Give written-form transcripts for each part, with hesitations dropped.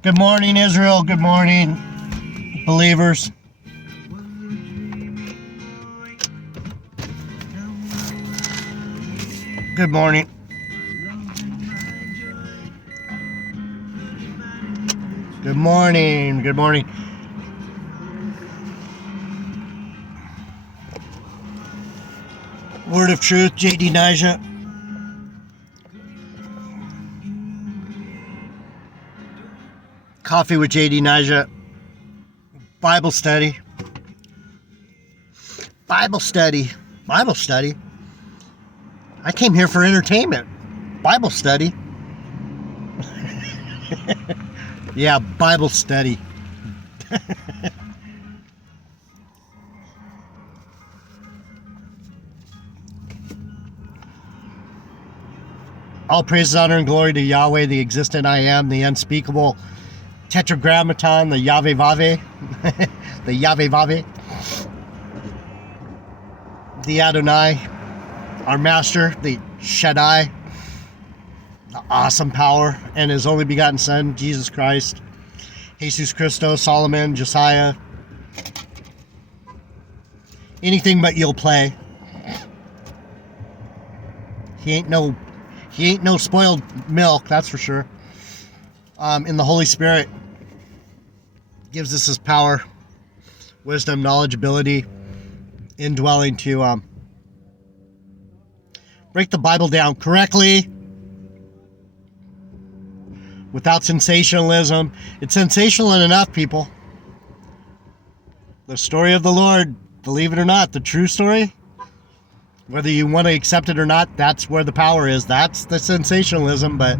Good morning, Israel. Good morning, believers. Good morning. Good morning. Good morning. Word of Truth, JD Nija. Coffee with JD Nija. Bible study. Bible study. Bible study. I came here for entertainment. Bible study. Yeah, Bible study. All praise, honor, and glory to Yahweh, the existent I am, the unspeakable Tetragrammaton, the Yahweh Vave, the Yahweh Vave, the Adonai, our Master, the Shaddai, the awesome power, and His only begotten Son, Jesus Christ, Jesus Christos, Solomon, Josiah, anything but you'll play. He ain't no spoiled milk, that's for sure. In the Holy Spirit gives us His power, wisdom, knowledge, ability, indwelling to break the Bible down correctly without sensationalism. It's sensational enough, people. The story of the Lord, believe it or not, the true story, whether you want to accept it or not, that's where the power is. That's the sensationalism, but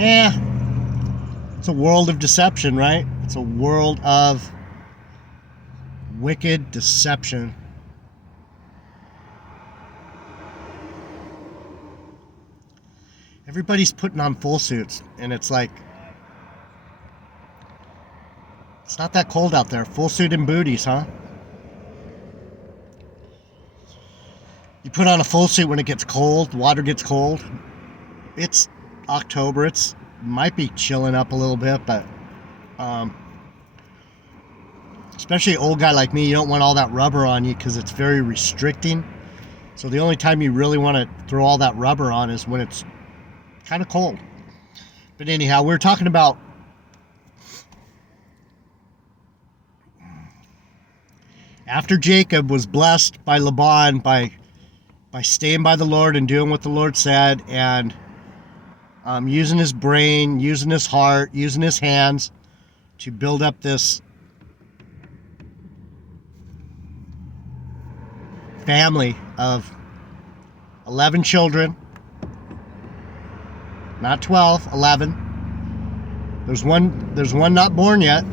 it's a world of deception, right? It's a world of wicked deception. Everybody's putting on full suits, and it's like, it's not that cold out there. Full suit and booties, huh? You put on a full suit when it gets cold, water gets cold. It's October, it's might be chilling up a little bit, but especially an old guy like me, you don't want all that rubber on you because it's very restricting. So the only time you really want to throw all that rubber on is when it's kind of cold. But anyhow, we're talking about after Jacob was blessed by Laban by staying by the Lord and doing what the Lord said, and using his brain, using his heart, using his hands to build up this family of 11 children. Not 12, 11. There's one not born yet.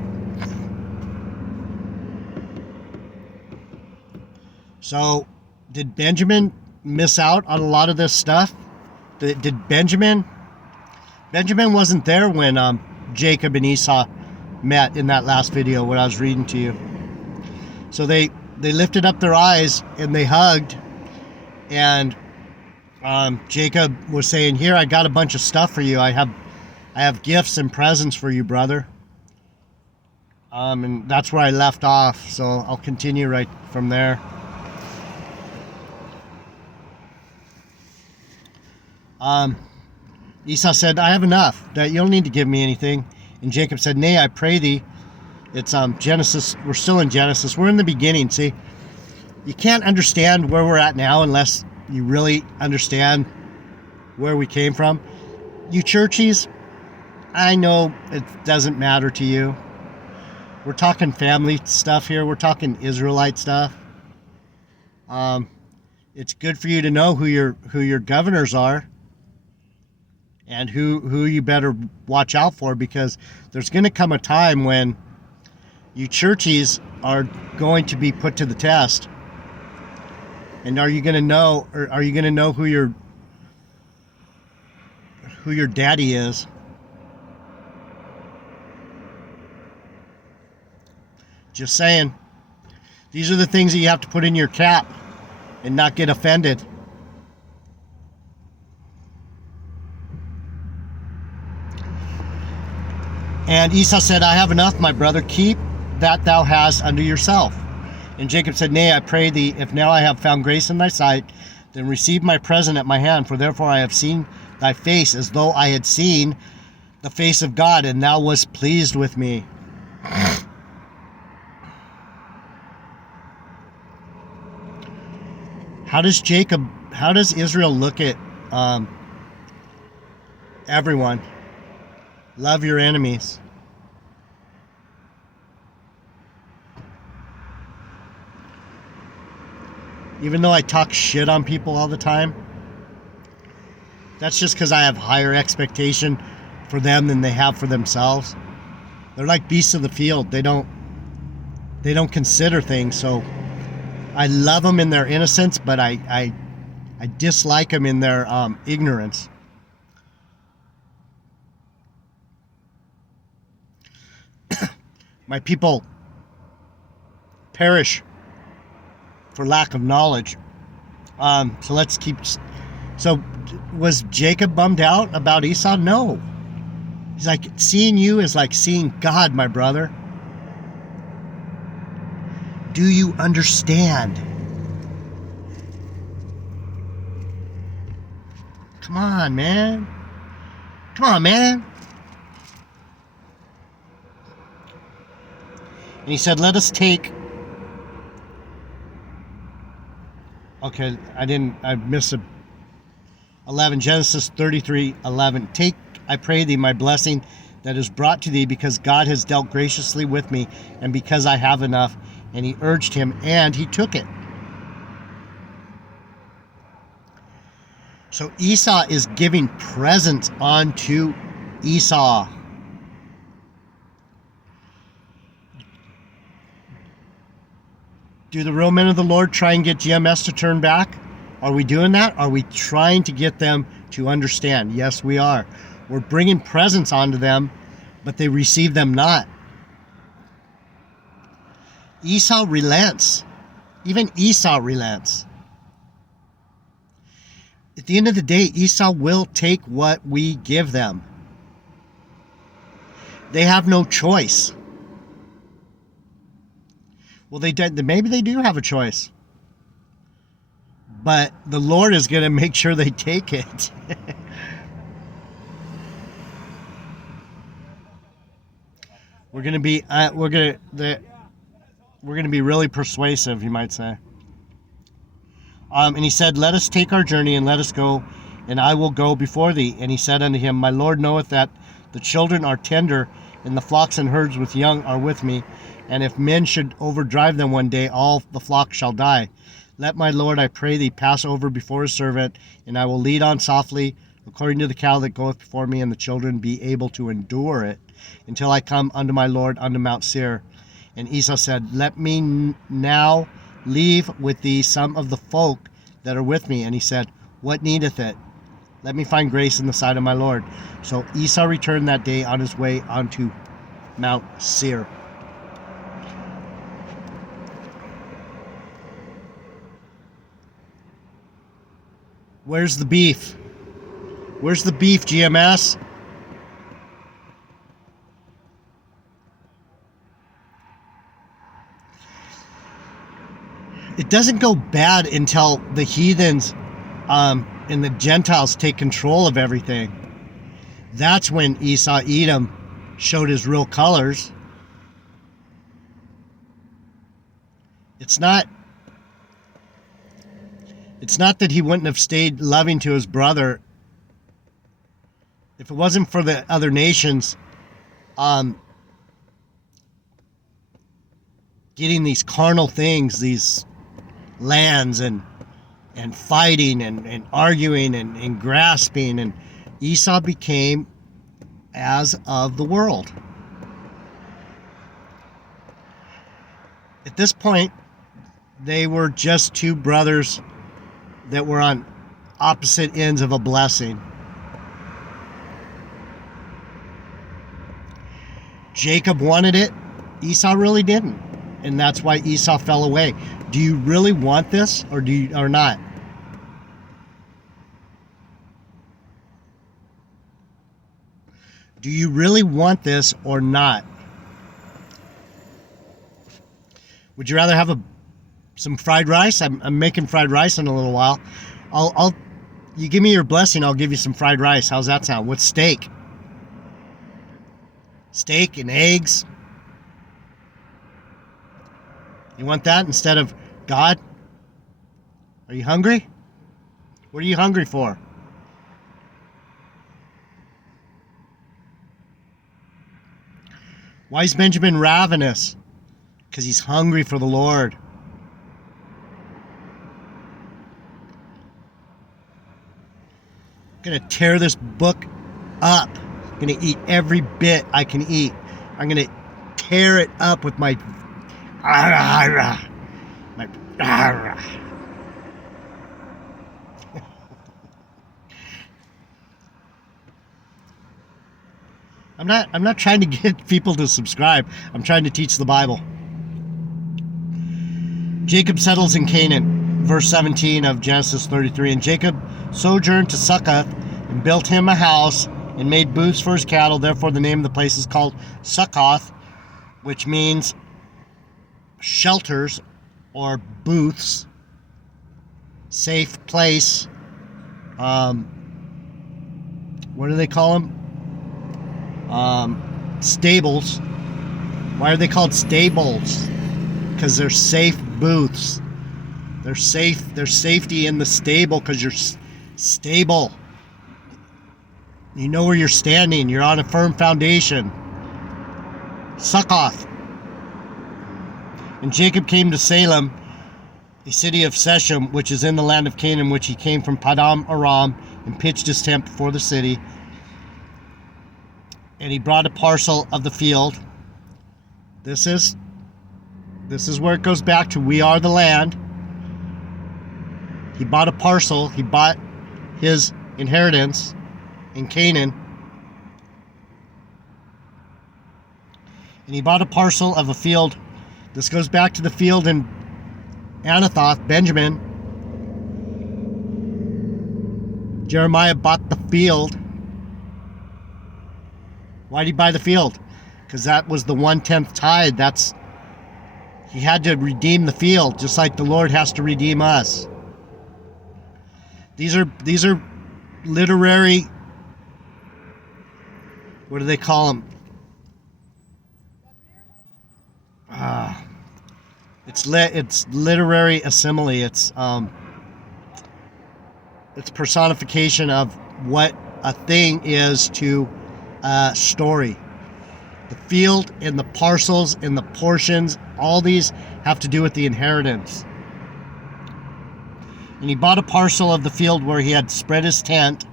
So, did Benjamin miss out on a lot of this stuff? Did Benjamin wasn't there when Jacob and Esau met in that last video what I was reading to you. So they lifted up their eyes and they hugged, and Jacob was saying, "Here, I got a bunch of stuff for you. I have gifts and presents for you, brother." And that's where I left off. So I'll continue right from there. Esau said, "I have enough, that you don't need to give me anything." And Jacob said, "Nay, I pray thee." It's Genesis. We're still in Genesis. We're in the beginning. See, you can't understand where we're at now unless you really understand where we came from. You churchies, I know it doesn't matter to you. We're talking family stuff here. We're talking Israelite stuff. It's good for you to know who your governors are and who you better watch out for, because there's going to come a time when you churchies are going to be put to the test. And are you going to know, or are you going to know who your daddy is? Just saying. These are the things that you have to put in your cap and not get offended. And Esau said, I have enough, my brother. Keep that thou hast unto yourself. And Jacob said, Nay, I pray thee, if now I have found grace in thy sight, then receive my present at my hand, for therefore I have seen thy face as though I had seen the face of God, and thou wast pleased with me. How does Israel look at everyone? Love your enemies. Even though I talk shit on people all the time, that's just because I have higher expectation for them than they have for themselves. They're like beasts of the field. They don't consider things. So I love them in their innocence, but I dislike them in their ignorance. My people perish for lack of knowledge. So let's keep. So was Jacob bummed out about Esau? No. He's like, seeing you is like seeing God, my brother. Do you understand? Come on, man. Come on, man. And he said, let us take. Okay, I missed 11. Genesis 33:11. Take, I pray thee, my blessing that is brought to thee, because God has dealt graciously with me, and because I have enough. And he urged him, and he took it. So Esau is giving presents unto Esau. Do the real men of the Lord try and get GMS to turn back? Are we doing that? Are we trying to get them to understand? Yes, we are. We're bringing presents onto them, but they receive them not. Esau relents. Even Esau relents. At the end of the day, Esau will take what we give them. They have no choice. Well, maybe they do have a choice. But the Lord is going to make sure they take it. We're going to be really persuasive, you might say. And he said, let us take our journey and let us go, and I will go before thee. And he said unto him, my Lord knoweth that the children are tender, and the flocks and herds with young are with me. And if men should overdrive them one day, all the flock shall die. Let my Lord, I pray thee, pass over before his servant, and I will lead on softly, according to the cattle that goeth before me, and the children be able to endure it, until I come unto my Lord unto Mount Seir. And Esau said, let me now leave with thee some of the folk that are with me. And he said, what needeth it? Let me find grace in the sight of my Lord. So Esau returned that day on his way unto Mount Seir. Where's the beef? Where's the beef, GMS? It doesn't go bad until the heathens and the Gentiles take control of everything. That's when Esau, Edom, showed his real colors. It's not that he wouldn't have stayed loving to his brother. If it wasn't for the other nations getting these carnal things, these lands and fighting and arguing and grasping, and Esau became as of the world. At this point, they were just two brothers that were on opposite ends of a blessing. Jacob wanted it. Esau really didn't. And that's why Esau fell away. Do you really want this or not? Do you really want this or not? Would you rather have some fried rice? I'm making fried rice in a little while. You give me your blessing, I'll give you some fried rice. How's that sound? With steak. Steak and eggs. You want that instead of God? Are you hungry? What are you hungry for? Why is Benjamin ravenous? Because he's hungry for the Lord. I'm going to tear this book up. I'm going to eat every bit I can eat. I'm going to tear it up with my I'm not trying to get people to subscribe. I'm trying to teach the Bible. Jacob settles in Canaan, verse 17 of Genesis 33. And Jacob sojourned to Succoth and built him a house and made booths for his cattle. Therefore the name of the place is called Succoth, which means shelters or booths, safe place. What do they call them? Stables. Why are they called stables? Because they're safe booths. They're safe. There's safety in the stable because you're stable. You know where you're standing. You're on a firm foundation. Succoth. And Jacob came to Salem, a city of Shechem, which is in the land of Canaan, which he came from Padam Aram, and pitched his tent before the city. And he brought a parcel of the field. This is where it goes back to we are the land. He bought a parcel. He bought his inheritance in Canaan. And he bought a parcel of a field. This goes back to the field in Anathoth, Benjamin. Jeremiah bought the field. Why did he buy the field? Because that was the 1/10 tithe. He had to redeem the field, just like the Lord has to redeem us. These are literary. What do they call them? It's literary simile. It's personification of what a thing is to a story. The field and the parcels and the portions, all these have to do with the inheritance. And he bought a parcel of the field where he had spread his tent.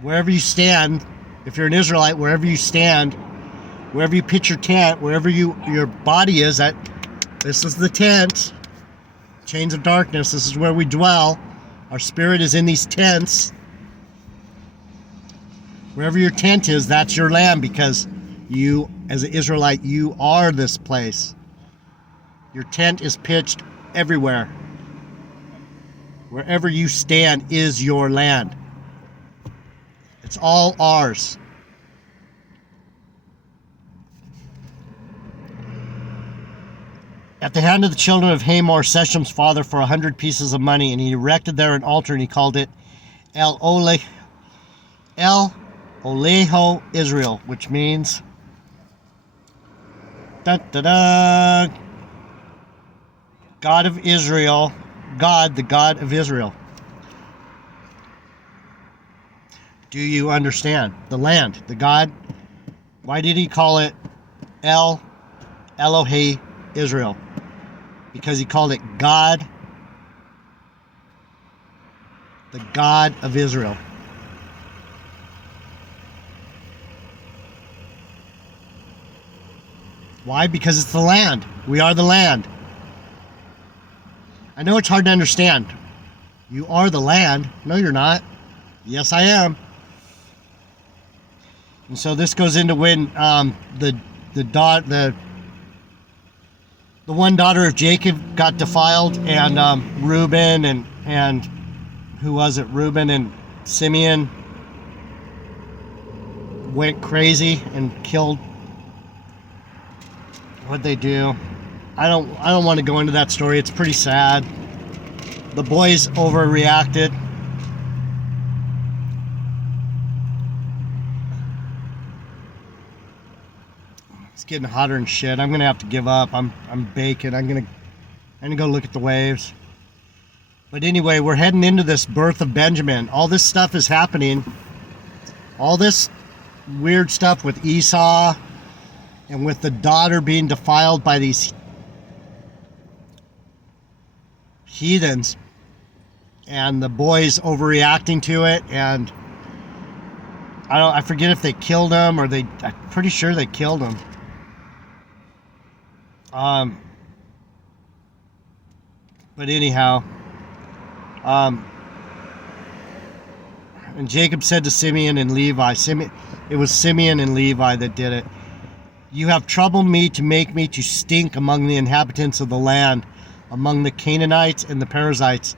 Wherever you stand, if you're an Israelite, wherever you stand, wherever you pitch your tent, wherever your body is, this is the tent. Chains of darkness, this is where we dwell. Our spirit is in these tents. Wherever your tent is, that's your land, because you, as an Israelite, you are this place. Your tent is pitched everywhere. Wherever you stand is your land. It's all ours. At the hand of the children of Hamor, Shechem's father, for 100 pieces of money, and he erected there an altar, and he called it El Oleho Israel, which means God of Israel, God, the God of Israel. Do you understand? The land, the God. Why did he call it Elohe Israel? Because he called it God, the God of Israel. Why? Because it's the land. We are the land. I know it's hard to understand. You are the land. No, you're not. Yes, I am. And so this goes into when the one daughter of Jacob got defiled, and Reuben and who was it? Reuben and Simeon. went crazy and killed. What'd they do? I don't want to go into that story. It's pretty sad. The boys overreacted. It's getting hotter and shit. I'm gonna have to give up. I'm baking. I'm gonna go look at the waves. But anyway, we're heading into this birth of Benjamin. All this stuff is happening. All this weird stuff with Esau and with the daughter being defiled by these heathens, and the boys overreacting to it, and I forget if they killed him or I'm pretty sure they killed him. But anyhow, and Jacob said to Simeon and Levi, it was Simeon and Levi that did it, "You have troubled me to make me to stink among the inhabitants of the land, among the Canaanites and the Perizzites,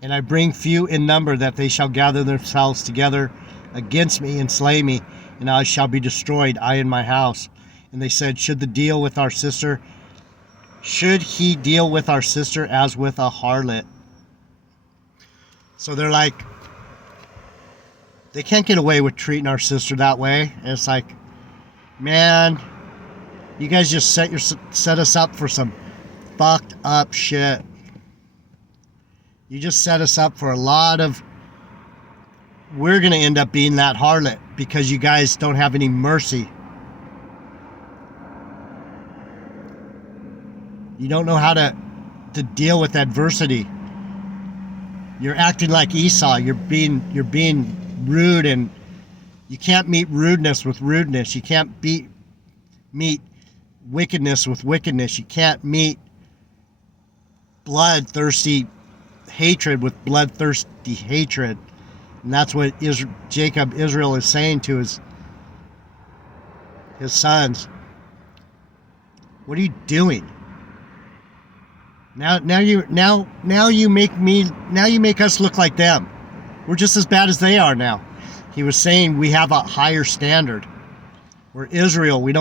and I bring few in number that they shall gather themselves together against me and slay me, and I shall be destroyed, I and my house." And they said, Should he deal with our sister as with a harlot? So they're like, they can't get away with treating our sister that way. And it's like, man, you guys just set us up for some fucked up shit. You just set us up for a lot of, we're going to end up being that harlot because you guys don't have any mercy. You don't know how to deal with adversity. You're acting like Esau. You're being rude, and you can't meet rudeness with rudeness. You can't meet wickedness with wickedness. You can't meet bloodthirsty hatred with bloodthirsty hatred. And that's what Israel is saying to his sons. What are you doing? Now you make us look like them. We're just as bad as they are now. He was saying we have a higher standard. We're Israel. We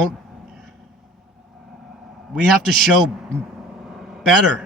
have to show better.